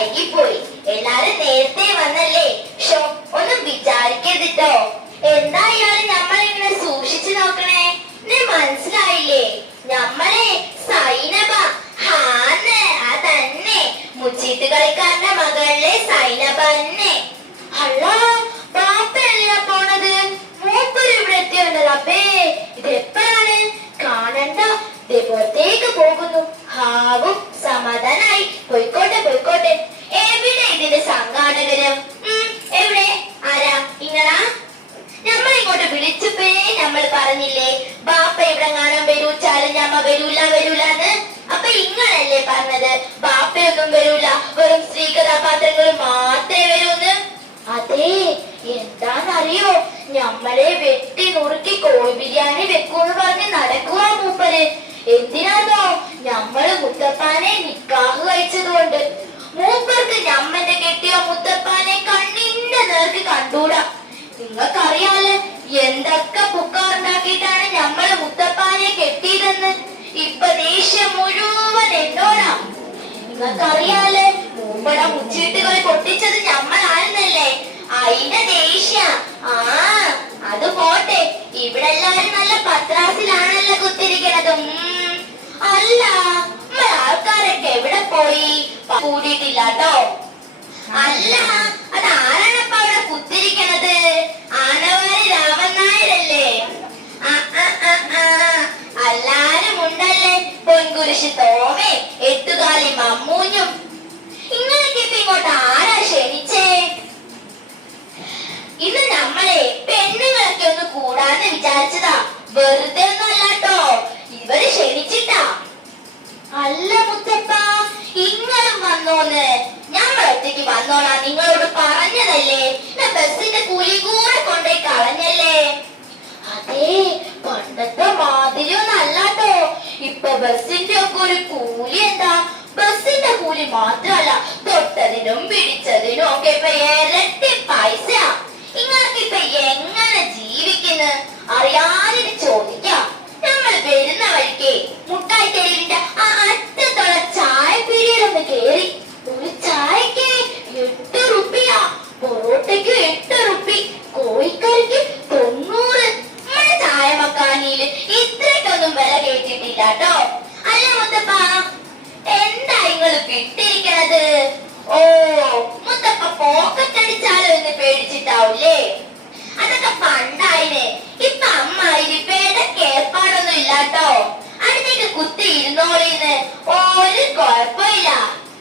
വൈകിപ്പോയി. എല്ലാരും നേരത്തെ വന്നല്ലേ. ഷോ ഒന്നും വിചാരിക്കരുതിട്ടോ. എന്തായാലും നമ്മളിങ്ങനെ സൂക്ഷിച്ചു നോക്കണേ. നീ മനസ്സിലായില്ലേ? നമ്മളെ സൈനബ. ഹാന്ന് അതന്നെ, മുച്ചീട്ട് കളിക്കാരന്റെ മകളിലെ സൈനബ തന്നെ. അല്ല, ബാപ്പ എങ്ങനെയാ പോണത്? മൂപ്പര് ഇവിടെ എത്തിയുണ്ട്. അപ്പേ ഇതെപ്പോഴാണ് കാണണ്ട? പുറത്തേക്ക് പോകുന്നു. ഹാവും സമാധാനായി. പോയിക്കോട്ടെ പോയിക്കോട്ടെ. എവിടെ ഇതിന്റെ സംഘാടകരും? എവിടെ? ആരാ? ഇങ്ങളാ? നമ്മളിങ്ങോട്ട് വിളിച്ചപ്പേ നമ്മൾ പറഞ്ഞില്ലേ ബാപ്പ ഇവിടെ കാണാൻ വരൂച്ചാലും ഞമ്മ വരൂലാന്ന്. അപ്പൊ ഇങ്ങളല്ലേ പറഞ്ഞത് ബാപ്പയൊന്നും വരൂല, വെറും സ്ത്രീ കഥാപാത്രങ്ങൾ മാത്രമേ വരൂന്ന്? അതെ, എന്താന്നറിയോ, ഞമ്മളെ വെട്ടി നുറുക്കി കോഴി ബിരിയാണി വെക്കൂന്ന് പറഞ്ഞ് നടക്കുക മൂപ്പര്. എന്തിനാണോ? ഞമ്മള് മുത്തപ്പാനെ നിക്കാഹ് കഴിച്ചതുകൊണ്ട്. മൂപ്പർക്ക് ഞമ്മന്റെ കെട്ടിയ മുത്തപ്പാനെ കണ്ണിന്റെ നേർക്ക് കണ്ടൂടാ. നിങ്ങൾക്കറിയാലോ എന്തൊക്കെ പുക്കാറുണ്ടാക്കിയിട്ടാണ് ഞമ്മള് മുത്തപ്പാനെ കെട്ടിയതെന്ന്. ഇപ്പൊ ദേഷ്യം മുഴുവൻ എന്നോടാ. നിങ്ങൾക്കറിയാലോ മൂപ്പട മുച്ചീട്ടുകൾ പൊട്ടിച്ചത് ഞമ്മളായിരുന്നല്ലേ. അതിന്റെ ദേഷ്യ. അത് പോട്ടെ, ഇവിടെ എല്ലാരും നല്ല പത്രാസിലാണല്ലോ കുത്തിരിക്കണത്. അല്ല, ആൾക്കാരൊക്കെ എവിടെ പോയി? കൂടിയിട്ടില്ലാട്ടോ. അല്ല, അത് ആരാണപ്പ അവിടെ കുത്തിരിക്കണത്? ആനവാരി രാമൻ നായരല്ലേ? എല്ലാരും ഉണ്ടല്ലേ. പൊൻകുരിശ് തോമേ, എട്ടുകാലി മമ്മൂഞ്ഞും. ഇങ്ങനെയൊക്കെ ഇപ്പൊ ഇങ്ങോട്ട് ആരാ ക്ഷണിച്ചേ? ഇന്ന് നമ്മളെ പെണ്ണുങ്ങളൊക്കെ ഒന്ന് കൂടാന്ന് വിചാരിച്ചതാ. വെറുതെ ഒന്നും അല്ലാട്ടോ, ഇവര് ക്ഷണിച്ചിട്ടാ. അല്ല മുത്തപ്പ, ഇങ്ങളും വന്നോന്ന്? ഞമ്മൾ ഒറ്റയ്ക്ക് വന്നോളാ നിങ്ങളോട് പറഞ്ഞതല്ലേ. ബസ്സിന്റെ കൂലി കൂടെ കൊണ്ടുപോയി കളഞ്ഞല്ലേ. അതെ, പണ്ടത്തെ മാതിരി ഒന്നും അല്ലാട്ടോ. ഇപ്പൊ ബസ്സിന്റെ ഒക്കെ ഒരു കൂലി എന്താ? ബസ്സിന്റെ കൂലി മാത്രല്ല, തൊട്ടതിനും പിടിച്ചതിനും ഒക്കെ ഇപ്പൊ ഇരട്ടി പൈസ. നിങ്ങൾക്ക് ഇപ്പൊ എങ്ങനെ ജീവിക്കുന്നു അറിയാതിന് ചോദിക്കാം. നമ്മൾ വരുന്ന വഴിക്ക് മുട്ടായി തെരുവിന്റെ ആ അറ്റത്തുള്ള ചായ പീടികയിലൊന്ന് കേറി. ഒരു ചായക്ക് 8 റുപ്പിയ, പൊറോട്ടയ്ക്ക് 8 റുപ്പി, കോഴിക്കറിക്ക് 90. നമ്മുടെ ചായ മക്കാനിയില് ഇത്രയ്ക്കൊന്നും വില കേട്ടിട്ടില്ല കേട്ടോ. അല്ല മുത്തപ്പ, എന്താ നിങ്ങള് വിട്ടിരിക്കണത്? ഓ, മുത്തപ്പ പോക്കറ്റ് അടിച്ചാലോ എന്ന് പേടിച്ചിട്ടാവൂലേ? അതൊക്കെ പണ്ടായിന്. ഇപ്പൊ അമ്മായി പേടൊക്കെ ഏർപ്പാടൊന്നും ഇല്ലാട്ടോ. അടുത്തേക്ക് കുത്തി ഇരുന്നോളിന്ന്. ഒരു കുഴപ്പമില്ല.